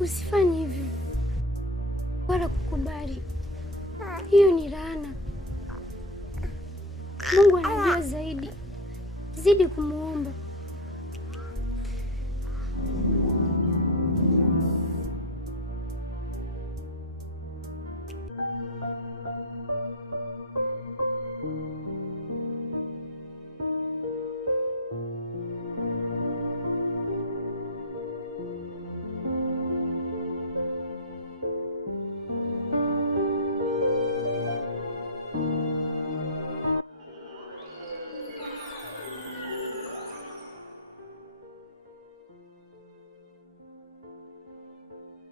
Usifanye hivyo wala kukubali. Hiyo ni laana. Mungu anajua zaidi. Zidi kumuomba.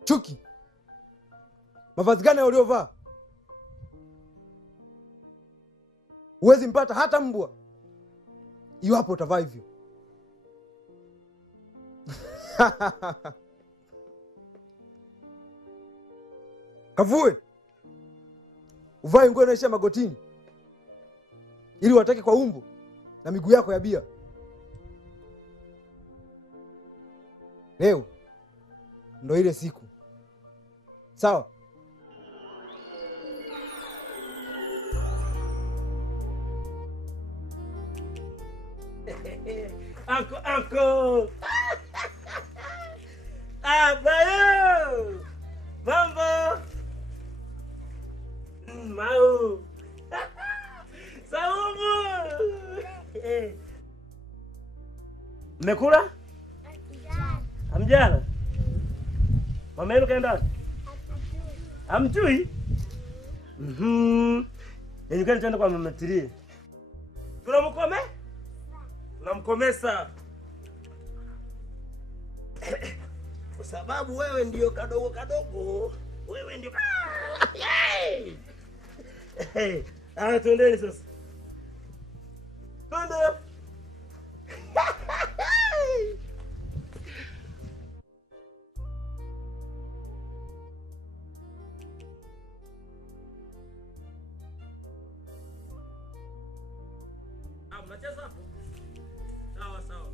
Chuki. Mavazi gani uliovaa? Huwezi mpata hata mbwa iwapo utavaa hivyo. Kavue. Uvae nguo inaishia magotini ili watake kwa umbo na miguu yako ya bia. Leo ndo ile siku. Sawa? Anko. Bayo. Mambo. Mau. Saumu. Mmekula? Hamjala? Mama yenu kaenda? Hamjui? Yenyukeni tuende kwa mama Tirie. Tunamkome? Tunamkomesa. Kwa sababu wewe ndio kadogo. Wewe ndio. Tuendeni sasa. Twende. Mnacheza hapo? Sawa sawa.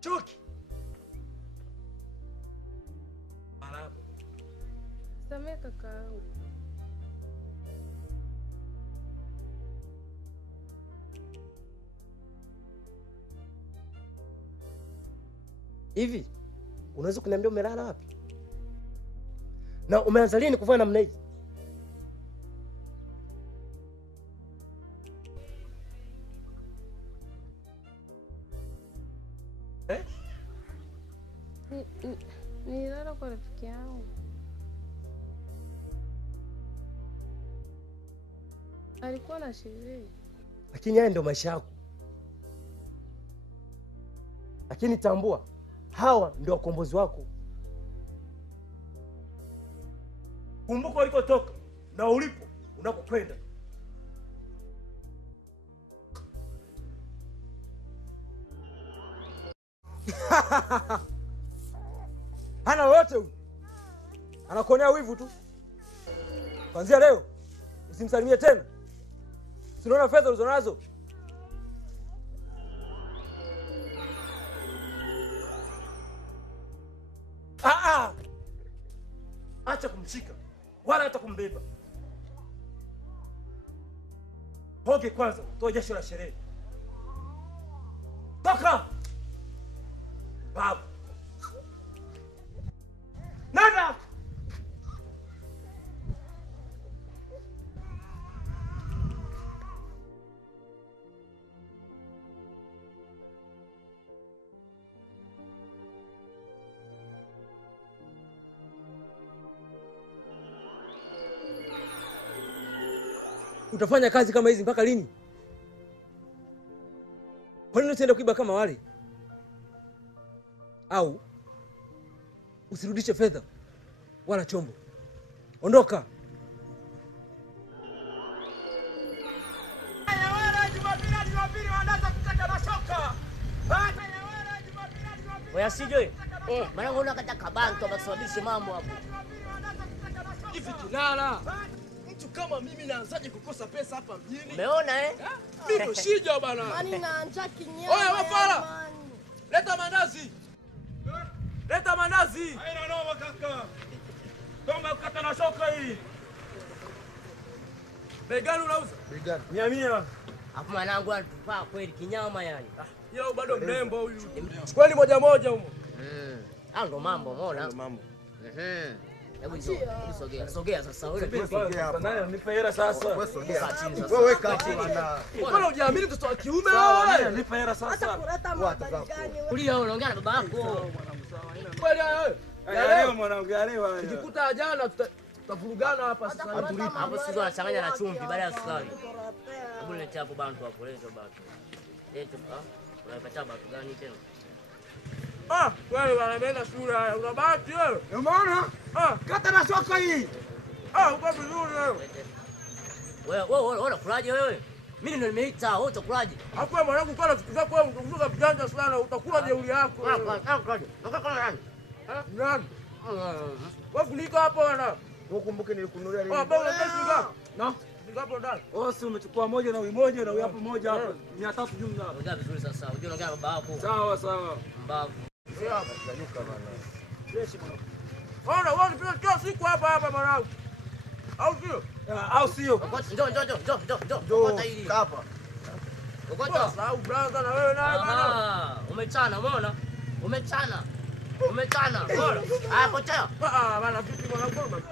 Chuki. Alafu. Samehe kakaangu. Hivi unaweza kuniambia umelala wapi? Na umeanza lini kufanya namna hii? Nilala kwa rafiki yangu. Alikuwa na sherehe. Lakini haya ndio maisha yako. Lakini tambua, hawa ndio wakombozi wako. Kumbuka ulikotoka na ulipo unakokwenda. Hana lolote huyu. Anakuonea wivu tu. Kuanzia leo usimsalimie tena. Unaona fedha ulizonazo? Acha kumshika wala hata kumbeba. Hoge kwanza, toa jasho la sherehe. Toka! Babu. Nanda! Utafanya kazi kama hizi mpaka lini? Kwa nini usiende kuiba kama wale? Au usirudishe fedha wala chombo. Ondoka. Wewe sijo. Mwanangu unakata kabanto basababishe mambo hapo. Hivi kilala. Mtu kama mimi naanzaje kukosa pesa hapa mjini? Umeona Mimi ndo shija bana. Mani naanza kinyama. Oya wafala. Leta mandazi. Leta mandazi. Haina noma kaka. Kama ukata na shoka hii. Bei gani unauza? Bei gani? 100. Hapo mwanangu anatupaa kweli kinyama yani. Yeye bado mrembo huyu. Kweli moja moja huko. Ndo mambo umeona? Mambo. Hebu sogea sasa wewe. Sogea hapa. Nani ananipa hela sasa? Wewe sogea. Chini sasa. Wewe weka hapo bwana. Mbona hujaamini mtoto wa kiume Nani wewe? ananipa hela sasa? Kuleta madani gani wewe? Kulia wewe unaongea na baba yako. Kweli wewe. Yalewa mwanangu, yalewa. Tukikuta jana tutavurugana hapa sasa. Hapo sisi wanachanganya na chumvi baada ya sukari. Hebu niletea hapo bantu hapo lezo batu. Leto unapata batu gani tena? Wewe wanaenda shule haya. Una bahati wewe. Umeona? Kata na shoka hii. Uko vizuri wewe. Wewe unakulaje wewe? Mimi ndo nimeita, wewe utakulaje? Hapo mwanangu kwa rafiki zako wewe unazunguka vijanja sana, utakula jeuri yako. Nani? Nani? Wewe funika hapo bwana. Ukumbuke nilikununulia nini? Baba unataka no? Ngapo ndani. Si umechukua moja na moja na hapo moja hapa. 300 jumla. Ongea vizuri sasa. Unajua unaongea na baba yako. Sawa. Mbavu. Nyanyuka bwana. Ona wewe unapita kila siku hapa mwanangu. Au sio? Njoo. Njoo hapa. Ukota. Sahau brother na wewe naye bwana. Umechana, umeona? Umechana. Bora. Potea. Bana vipi mwanangu?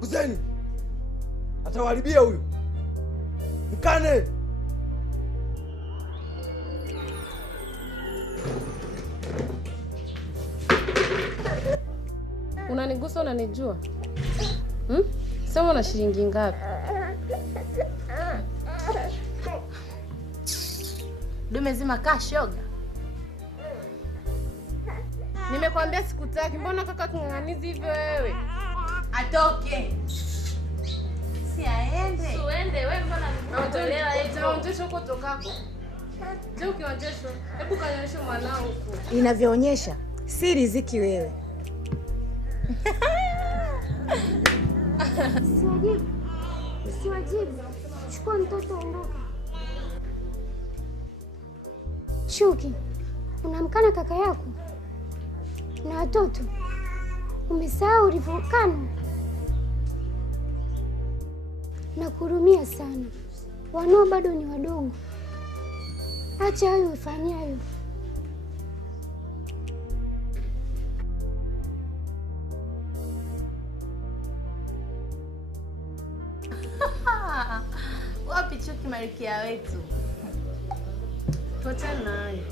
Kuzeni. Atawaharibia huyu. Mkane. Unanigusa unanijua? Sema una shilingi ngapi? Dume zima kaa shoga. Nimekwambia sikutaki. Mbona kaka kung'ang'anizi hivyo wewe? Atoke. Si aende. Uende wewe, mbona unatolewa hivi? Utaonjesha huko tokako. Je, ukionjesha, hebu kanyonyesha mwanao huko. Inavyoonyesha si riziki wewe. Siwajibu. Chukua mtoto ondoka. Shuki, unamkana kaka yako na watoto. Umesahau ulivokana. Nakuhurumia sana. Wanao bado ni wadogo. Acha hayo ufanyayo. Wapi Chuki Malkia wetu? Tuachane naye.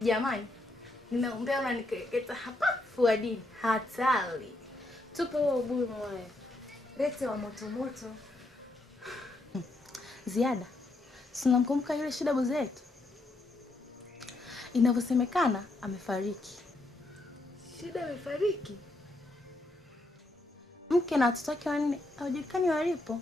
Jamani, nimeombea unanikeketa hapa Fuadini. Hatari. Tupe huo ubuyu mwae. Lete wa moto moto. Ziada, tunamkumbuka yule Shida bozi yetu. Inavyosemekana amefariki. Shida amefariki? Mke na watoto wake wanne hawajulikani walipo.